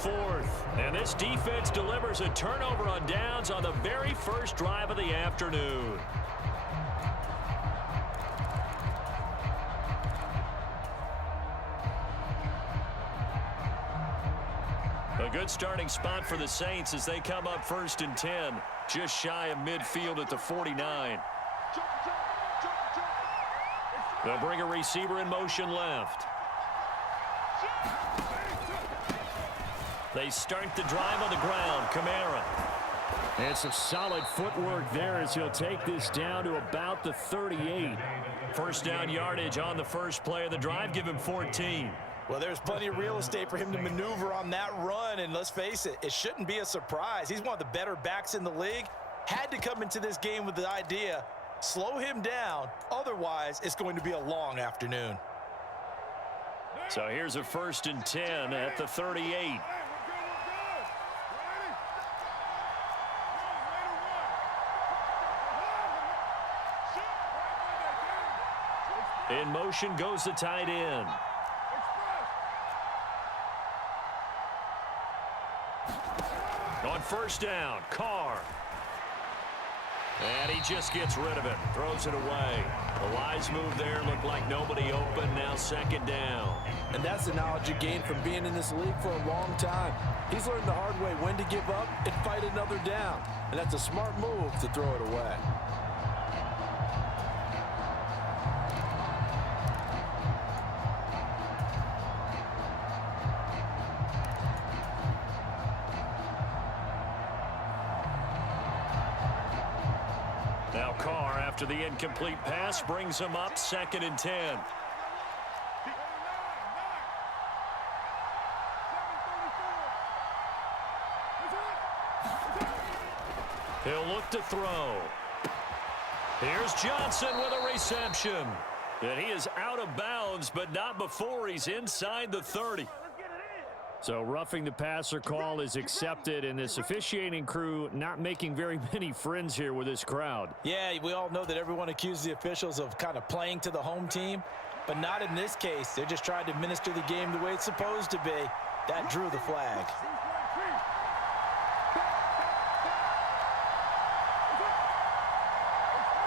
fourth. And this defense delivers a turnover on downs on the very first drive of the afternoon. A good starting spot for the Saints as they come up 1st and 10, just shy of midfield at the 49. They'll bring a receiver in motion left. They start the drive on the ground. Kamara. It's a solid footwork there as he'll take this down to about the 38. First down yardage on the first play of the drive. Give him 14. Well, there's plenty of real estate for him to maneuver on that run, and let's face it, it shouldn't be a surprise. He's one of the better backs in the league. Had to come into this game with the idea, slow him down, otherwise it's going to be a long afternoon. So here's a 1st and 10 at the 38. In motion goes the tight end. On first down, Carr. And he just gets rid of it. Throws it away. The wise move there. Looked like nobody open. Now 2nd down. And that's the knowledge you gain from being in this league for a long time. He's learned the hard way when to give up and fight another down. And that's a smart move to throw it away. Now Carr, after the incomplete pass, brings him up 2nd and 10. He'll look to throw. Here's Johnson with a reception. And he is out of bounds, but not before he's inside the 30. So roughing the passer call is accepted, and this officiating crew not making very many friends here with this crowd. Yeah, we all know that everyone accuses the officials of kind of playing to the home team, but not in this case. They're just trying to administer the game the way it's supposed to be. That drew the flag.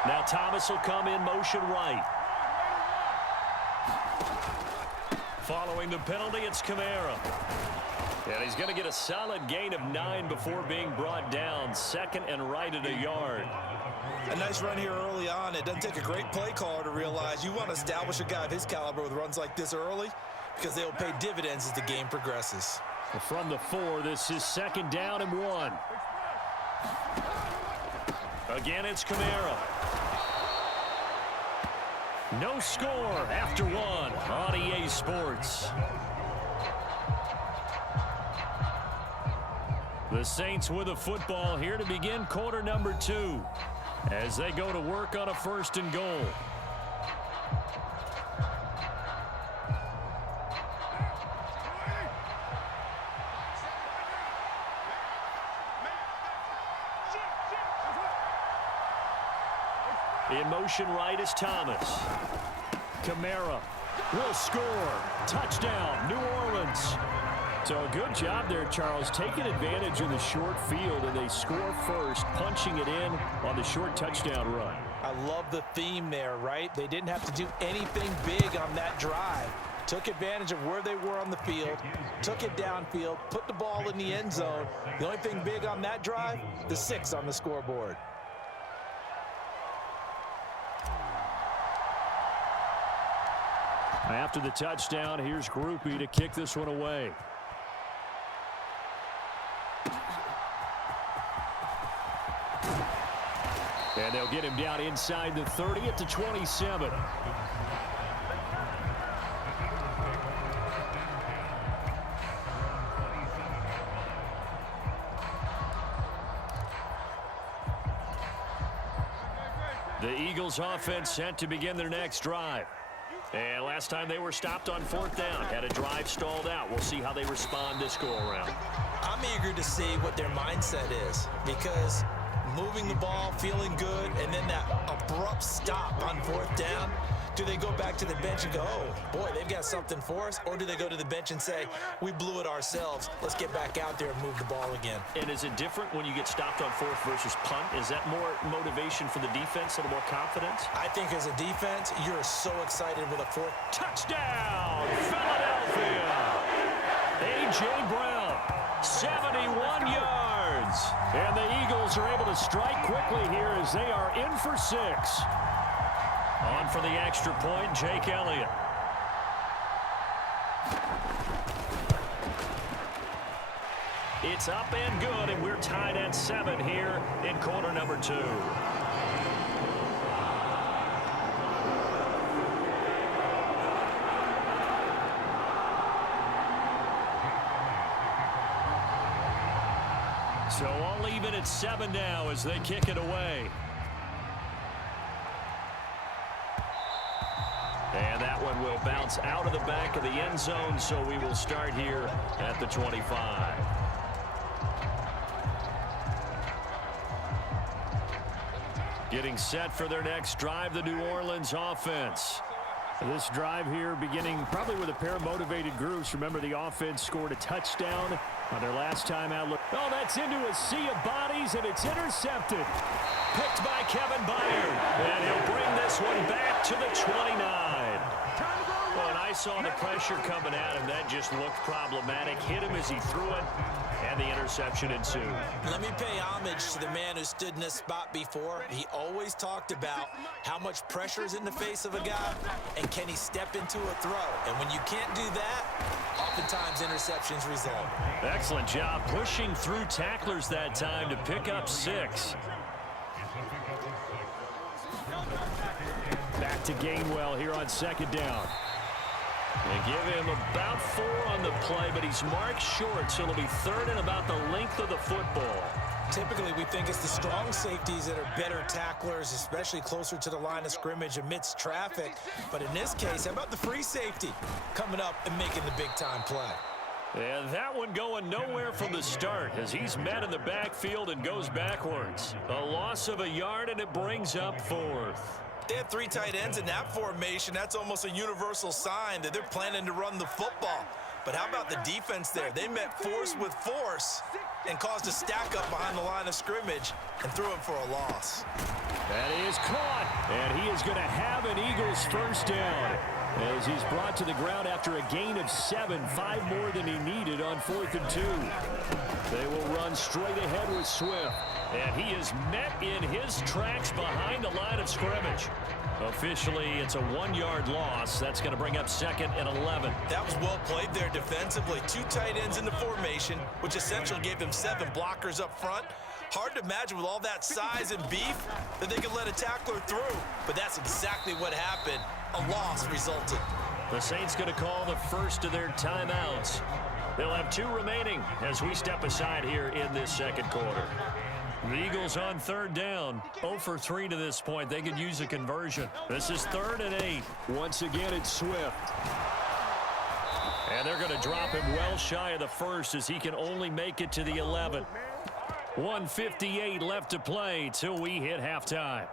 Now Thomas will come in motion right. Following the penalty, it's Kamara. And he's going to get a solid gain of 9 before being brought down. 2nd and right at a yard. A nice run here early on. It doesn't take a great play caller to realize you want to establish a guy of his caliber with runs like this early because they'll pay dividends as the game progresses. From the 4, this is 2nd down and 1. Again, it's Kamara. No score after 1 on EA Sports. The Saints with a football here to begin quarter number 2 as they go to work on a 1st and goal. In motion right is Thomas. Kamara will score. Touchdown, New Orleans. So a good job there, Charles, taking advantage of the short field, and they score first, punching it in on the short touchdown run. I love the theme there, right? They didn't have to do anything big on that drive. Took advantage of where they were on the field, took it downfield, put the ball in the end zone. The only thing big on that drive, the 6 on the scoreboard. After the touchdown, here's Groupie to kick this one away. And they'll get him down inside the 30 at the 27. The Eagles offense set to begin their next drive. And last time they were stopped on 4th down, had a drive stalled out. We'll see how they respond this go-around. I'm eager to see what their mindset is because moving the ball, feeling good, and then that abrupt stop on fourth down. Do they go back to the bench and go, oh, boy, they've got something for us? Or do they go to the bench and say, we blew it ourselves. Let's get back out there and move the ball again. And is it different when you get stopped on fourth versus punt? Is that more motivation for the defense, a little more confidence? I think as a defense, you're so excited with a fourth. Touchdown, Philadelphia! A.J. Brown, 71 yards. And the Eagles are able to strike quickly here as they are in for 6. On for the extra point, Jake Elliott. It's up and good, and we're tied at 7 here in quarter number 2. So all even at 7 now as they kick it away. And that one will bounce out of the back of the end zone, so we will start here at the 25. Getting set for their next drive, the New Orleans offense. This drive here beginning probably with a pair of motivated groups. Remember, the offense scored a touchdown on their last time out. Look, oh, that's into a sea of bodies, and it's intercepted. Picked by Kevin Byard. And he'll bring this one back to the 29. Well, and I saw the pressure coming at him. That just looked problematic. Hit him as he threw it, and the interception ensued. Let me pay homage to the man who stood in this spot before. He always talked about how much pressure is in the face of a guy, and can he step into a throw. And when you can't do that, oftentimes interceptions result. Excellent job pushing through tacklers that time to pick up 6. Back to Gainwell here on second down. They give him about 4 on the play, but he's marked short, so it'll be third and about the length of the football. Typically, we think it's the strong safeties that are better tacklers, especially closer to the line of scrimmage amidst traffic. But in this case, how about the free safety coming up and making the big-time play? And that one going nowhere from the start as he's met in the backfield and goes backwards. A loss of a yard, and it brings up 4th. They had 3 tight ends in that formation. That's almost a universal sign that they're planning to run the football. But how about the defense there? They met force with force and caused a stack up behind the line of scrimmage and threw him for a loss. That is caught, and he is going to have an Eagles first down as he's brought to the ground after a gain of 7, 5 more than he needed on 4th and 2. They will run straight ahead with Swift, and he is met in his tracks behind the line of scrimmage. Officially, it's a 1-yard loss. That's going to bring up 2nd and 11. That was well played there defensively. 2 tight ends in the formation, which essentially gave them 7 blockers up front. Hard to imagine with all that size and beef that they could let a tackler through. But that's exactly what happened. A loss resulted. The Saints going to call the first of their timeouts. They'll have 2 remaining as we step aside here in this second quarter. The Eagles on third down, 0 for 3 to this point. They could use a conversion. This is 3rd and 8. Once again, it's Swift. And they're going to drop him well shy of the first as he can only make it to the 11. 1:58 left to play till we hit halftime.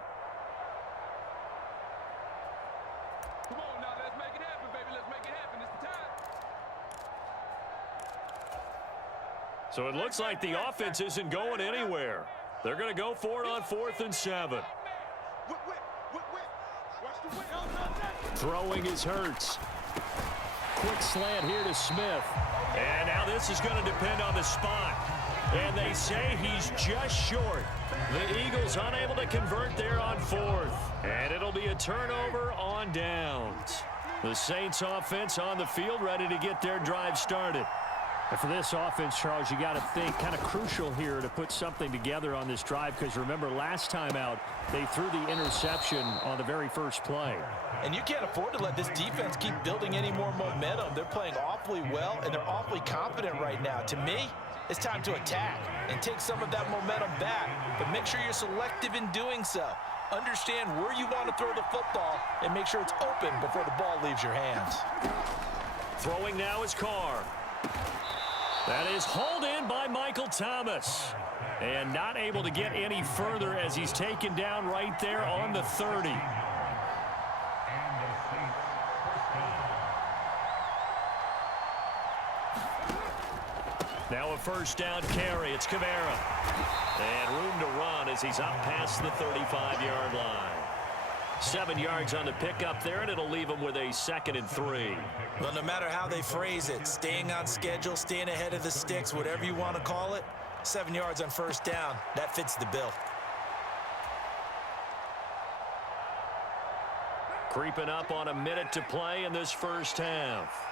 Come on now, let's make it happen, baby. Let's make it happen. It's the time. So it looks like the offense isn't going anywhere. They're going to go for it on 4th and 7. Throwing is Hurts. Quick slant here to Smith. And now this is going to depend on the spot. And they say he's just short. The Eagles unable to convert there on 4th. And it'll be a turnover on downs. The Saints offense on the field ready to get their drive started. And for this offense, Charles, you got to think kind of crucial here to put something together on this drive because remember last time out they threw the interception on the very first play. And you can't afford to let this defense keep building any more momentum. They're playing awfully well, and they're awfully confident right now. To me, it's time to attack and take some of that momentum back, but make sure you're selective in doing so. Understand where you want to throw the football and make sure it's open before the ball leaves your hands. Throwing now is Carr. That is hauled in by Michael Thomas. And not able to get any further as he's taken down right there on the 30. Now a first down carry. It's Kamara. And room to run as he's up past the 35-yard line. 7 yards on the pickup there, and it'll leave him with a 2nd and 3. Well, no matter how they phrase it, staying on schedule, staying ahead of the sticks, whatever you want to call it, 7 yards on first down, that fits the bill. Creeping up on a minute to play in this first half.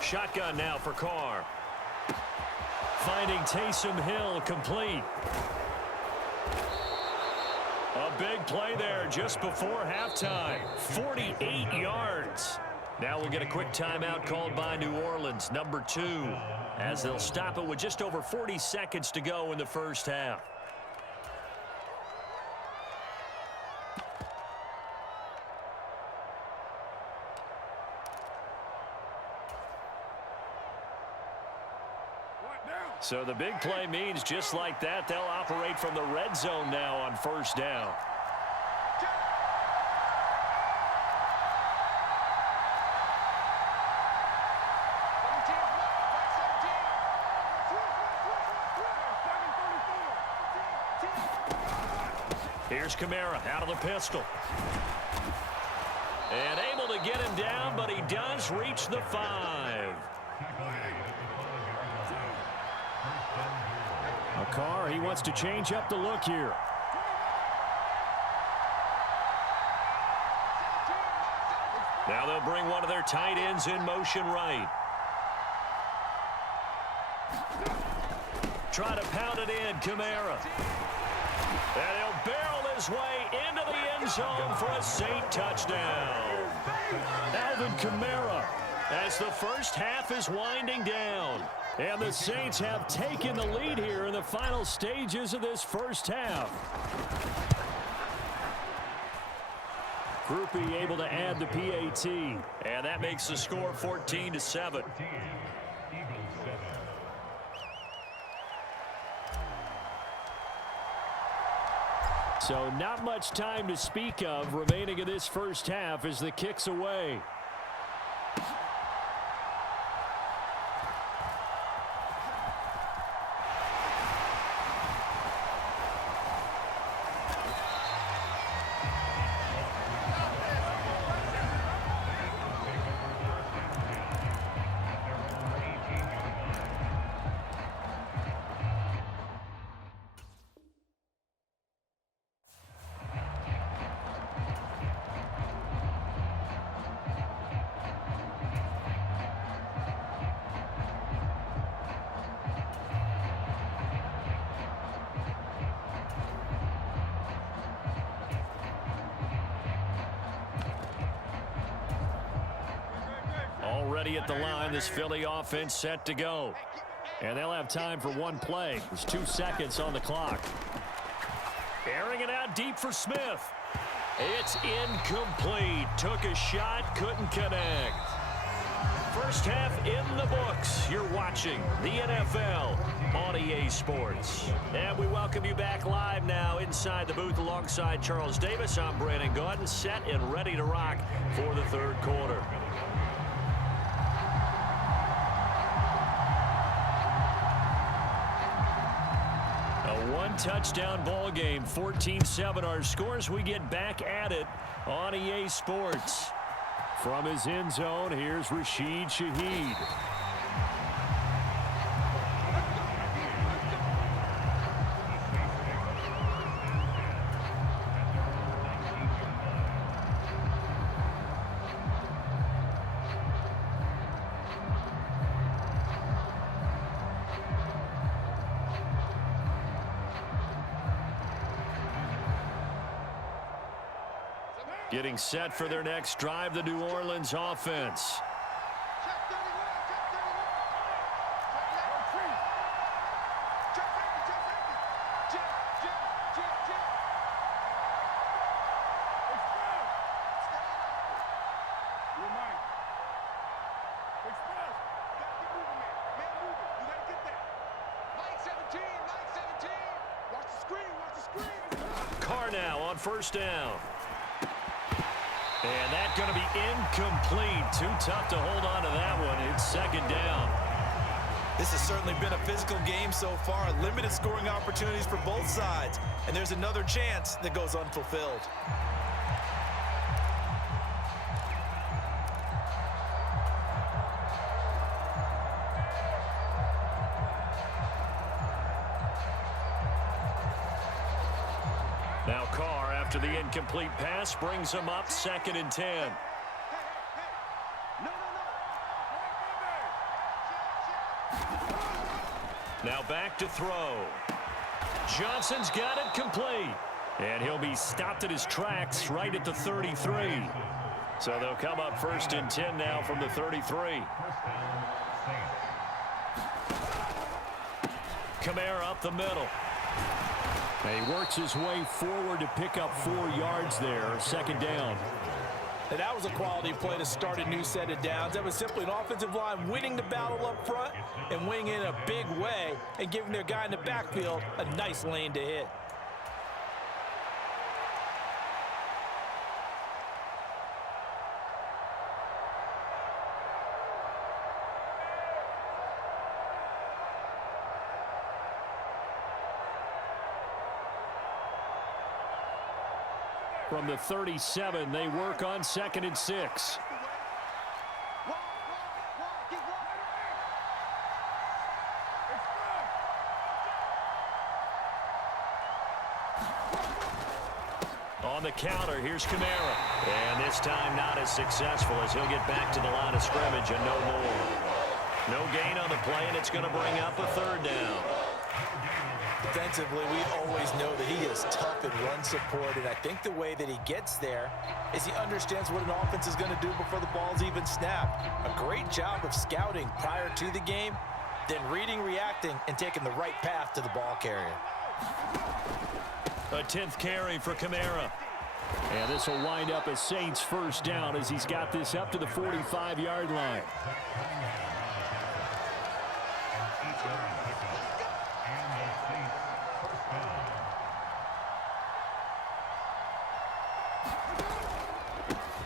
Shotgun now for Carr. Finding Taysom Hill complete. A big play there just before halftime. 48 yards. Now we'll get a quick timeout called by New Orleans, number 2, as they'll stop it with just over 40 seconds to go in the first half. So the big play means just like that, they'll operate from the red zone now on first down. Here's Kamara out of the pistol. And able to get him down, but he does reach the 5. Carr, he wants to change up the look here. Now they'll bring one of their tight ends in motion right. Try to pound it in, Kamara. And he'll barrel his way into the end zone for a Saint touchdown. Alvin Kamara, as the first half is winding down. And the Saints have taken the lead here in the final stages of this first half. Groupie able to add the PAT. And that makes the score 14-7. So not much time to speak of remaining in this first half as the kick's away. Already at the line, this Philly offense set to go. And they'll have time for one play. There's 2 seconds on the clock. Airing it out deep for Smith. It's incomplete. Took a shot, couldn't connect. First half in the books. You're watching the NFL on EA Sports. And we welcome you back live now inside the booth alongside Charles Davis. I'm Brandon Gaudin, set and ready to rock for the third quarter. Touchdown ball game, 14-7 our scores. We get back at it on EA Sports. From his end zone, here's Rashid Shaheed. Getting set for their next drive, the New Orleans offense. now on first down. And that's going to be incomplete. Too tough to hold on to that one. It's second down. This has certainly been a physical game so far. Limited scoring opportunities for both sides. And there's another chance that goes unfulfilled. Now Carr, after the incomplete pass, brings him up 2nd and 10. Now back to throw. Johnson's got it complete. And he'll be stopped at his tracks right at the 33. So they'll come up 1st and 10 now from the 33. Kamara up the middle. He works his way forward to pick up 4 yards there. 2nd down. And that was a quality play to start a new set of downs. That was simply an offensive line winning the battle up front and winning in a big way and giving their guy in the backfield a nice lane to hit. From the 37, they work on 2nd and 6. On the counter, here's Kamara. And this time not as successful as he'll get back to the line of scrimmage and no more. No gain on the play, and it's going to bring up a 3rd down. Defensively, we always know that he is tough in run support, and I think the way that he gets there is he understands what an offense is going to do before the ball's even snapped. A great job of scouting prior to the game, then reading, reacting, and taking the right path to the ball carrier. A 10th carry for Kamara. And this will wind up a Saints 1st down as he's got this up to the 45-yard line.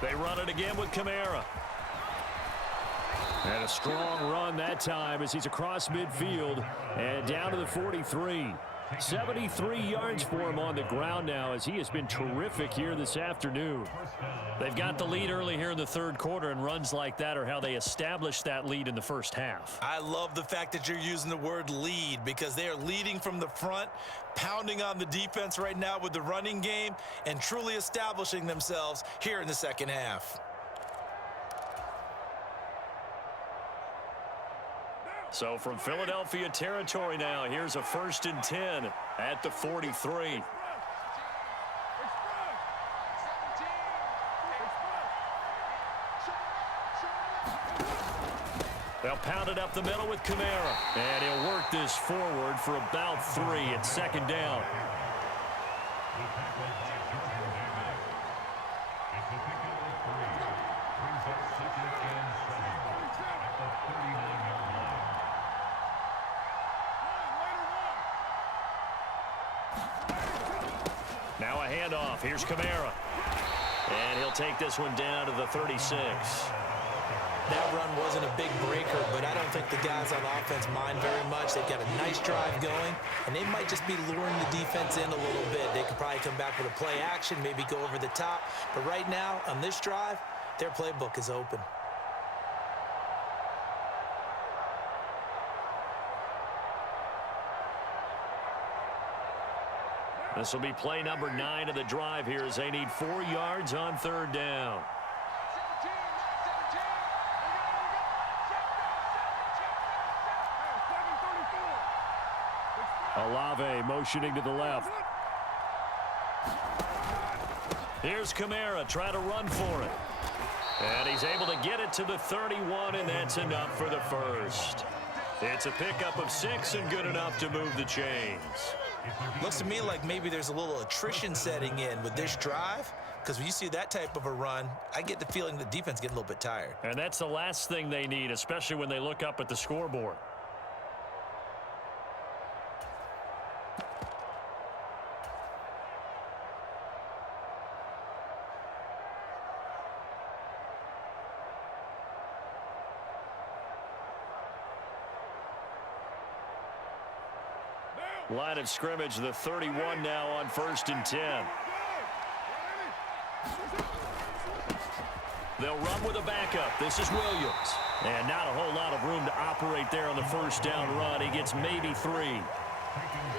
They run it again with Kamara. And a strong run that time as he's across midfield and down to the 43. 73 yards for him on the ground now as he has been terrific here this afternoon. They've got the lead early here in the 3rd quarter, and runs like that are how they established that lead in the 1st half. I love the fact that you're using the word lead because they are leading from the front, pounding on the defense right now with the running game, and truly establishing themselves here in the 2nd half. So from Philadelphia territory now, here's a 1st and 10 at the 43. They'll pound it up the middle with Kamara. And he'll work this forward for about 3 at 2nd down. Now a handoff. Here's Kamara. And he'll take this one down to the 36. That run wasn't a big breaker, but I don't think the guys on offense mind very much. They've got a nice drive going, and they might just be luring the defense in a little bit. They could probably come back with a play action, maybe go over the top. But right now, on this drive, their playbook is open. This will be play number 9 of the drive here as they need 4 yards on 3rd down. Olave motioning to the left. Here's Kamara trying to run for it. And he's able to get it to the 31, and that's enough for the 1st. It's a pickup of 6 and good enough to move the chains. Looks to me like maybe there's a little attrition setting in with this drive, because when you see that type of a run, I get the feeling the defense getting a little bit tired. And that's the last thing they need, especially when they look up at the scoreboard. Line of scrimmage, the 31 now on 1st and 10. They'll run with a backup. This is Williams. And not a whole lot of room to operate there on the first down run. He gets maybe 3.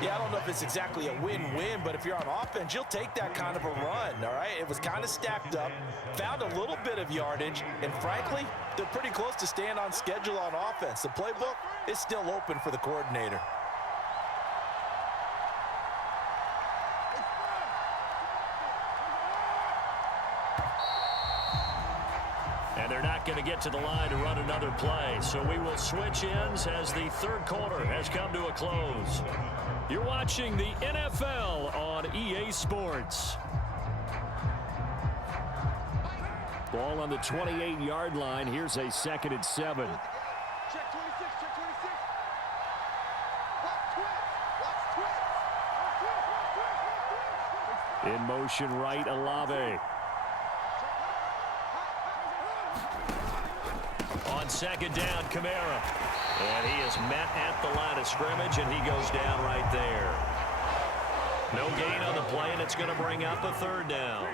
Yeah, I don't know if it's exactly a win-win, but if you're on offense, you'll take that kind of a run, all right? It was kind of stacked up, found a little bit of yardage, and frankly, they're pretty close to staying on schedule on offense. The playbook is still open for the coordinator. And they're not going to get to the line to run another play. So we will switch ends as the third quarter has come to a close. You're watching the NFL on EA Sports. Ball on the 28-yard line. Here's a 2nd and 7. Check 26, check 26. In motion right, Olave. On 2nd down, Kamara. And he is met at the line of scrimmage, and he goes down right there. No gain on the play, and it's going to bring up a 3rd down.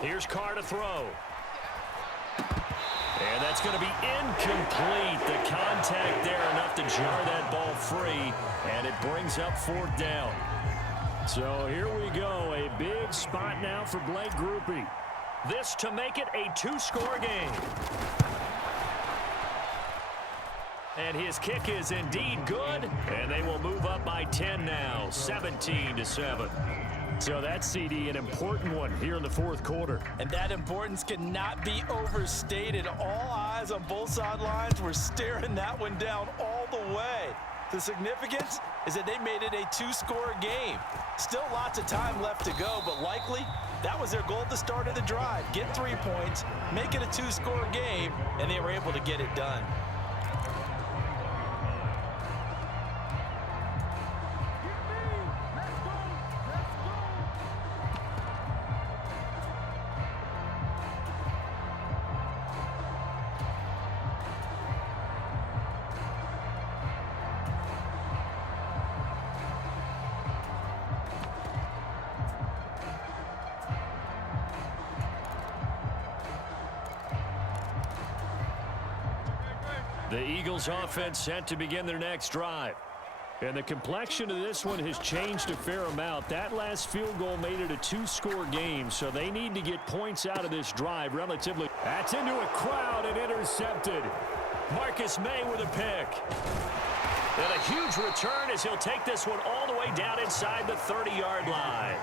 Here's Carr to throw. And that's going to be incomplete. The contact there enough to jar that ball free, and it brings up 4th down. So here we go. A big spot now for Blake Grupe. This to make it a 2-score game. And his kick is indeed good, and they will move up by 10 now, 17-7. So that's, CD, an important one here in the 4th quarter. And that importance cannot be overstated. All eyes on both sidelines were staring that one down all the way. The significance is that they made it a 2-score game. Still lots of time left to go, but likely that was their goal at the start of the drive. Get 3 points, make it a 2-score game, and they were able to get it done. The Eagles offense set to begin their next drive. And the complexion of this one has changed a fair amount. That last field goal made it a 2-score game, so they need to get points out of this drive relatively. That's into a crowd and intercepted. Marcus May with a pick. And a huge return as he'll take this one all the way down inside the 30-yard line.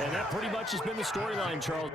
And that pretty much has been the storyline, Charles.